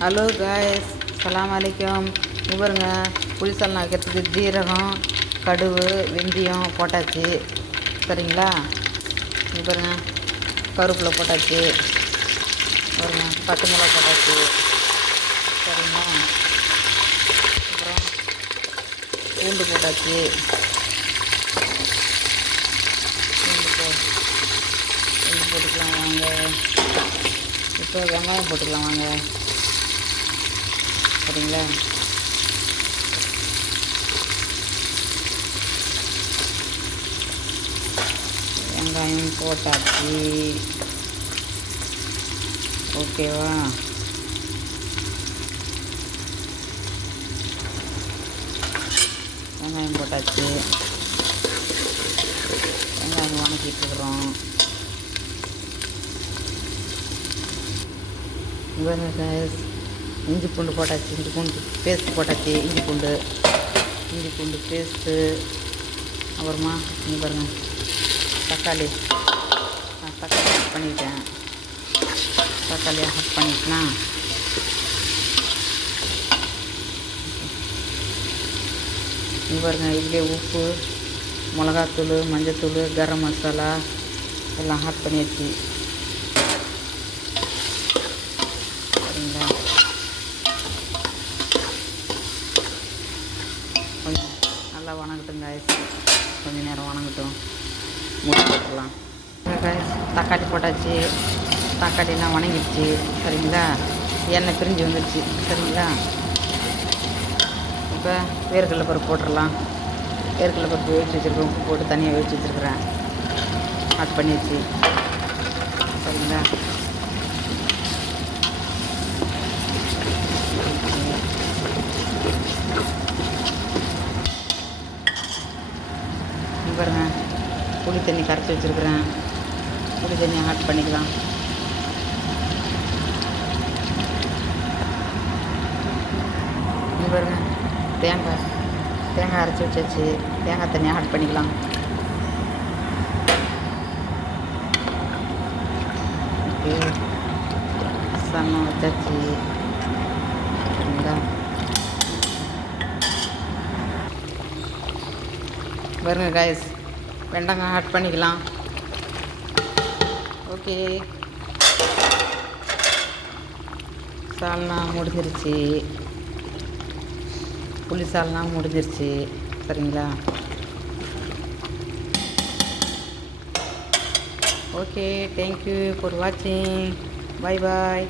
Hello guys, சலாம் அலைக்கும். இங்கே பாருங்க, புளிசால்னா வைக்கிறதுக்கு ஜீரகம், கடுகு, வெந்தயம் போட்டாச்சு. சரிங்களா? இங்கே பாருங்க, கருவேப்பிலை போட்டாச்சு. பாருங்க, பச்சை மிளகா போட்டாச்சு. சரிங்களா? அப்புறம் பூண்டு போட்டாச்சு. பூண்டு போட்டுக்கலாம் வாங்க. இப்போ வெங்காயம் போட்டுக்கலாம் வாங்க. சரிங்களா? வெங்காயம் போட்டாச்சு. ஓகேவா? வெங்காயம் போட்டாச்சு. வெங்காயம் வணக்கிட்டு இருக்கிறோம். இஞ்சி பூண்டு போட்டாச்சு. இஞ்சி பூண்டு பேஸ்ட்டு போட்டாச்சு. இஞ்சி பூண்டு பேஸ்ட்டு. அப்புறமா இங்கே பாருங்கள், தக்காளி ஆட் பண்ணிட்டேன். தக்காளி ஆட் பண்ணிட்டேன்னா இங்கே பாருங்கள், இதுலேயே உப்பு, மிளகாத்தூள், மஞ்சத்தூள், கரம் மசாலா எல்லாம் ஆட் பண்ணியாச்சு. சரிங்களா? கொஞ்சம் நல்லா வணங்கட்டும் காய்ஸ். கொஞ்சம் நேரம் வணங்கட்டும், மூடி போட்டுடலாம். காய்ஸ், தக்காளி போட்டாச்சு. தக்காளிலாம் வணங்கிடுச்சு. சரிங்களா? எண்ணெய் பிரிஞ்சு வந்துடுச்சு. சரிங்களா? இப்போ வேர்க்கடலை பருப்பு போட்டுடலாம். வேர்க்கடலை பருப்பு வேவிச்சு வச்சுருக்கேன். உப்பு போட்டு தனியாக வேவிச்சு வச்சுருக்குறேன். ஆட் பண்ணிடுச்சு. சரிங்களா? பாருங்க, புளி தண்ணி கரைச்சி வச்சுருக்குறேன். புளி தண்ணி ஆட் பண்ணிக்கலாம். இங்கே பாருங்க, தேங்காய் அரைச்சி வச்சாச்சு. தேங்காய் தண்ணி ஆட் பண்ணிக்கலாம். ஓகே, சன்னம் வச்சாச்சு. சரிங்களா? பாருங்க காய்ஸ், வெண்டைக்காய் ஆட் பண்ணிக்கலாம். ஓகே, சால்னா முடிஞ்சிருச்சு. புளி சால்னா முடிஞ்சிருச்சு. சரிங்களா? ஓகே, தேங்க்யூ ஃபார் வாட்சிங். பாய் பாய்.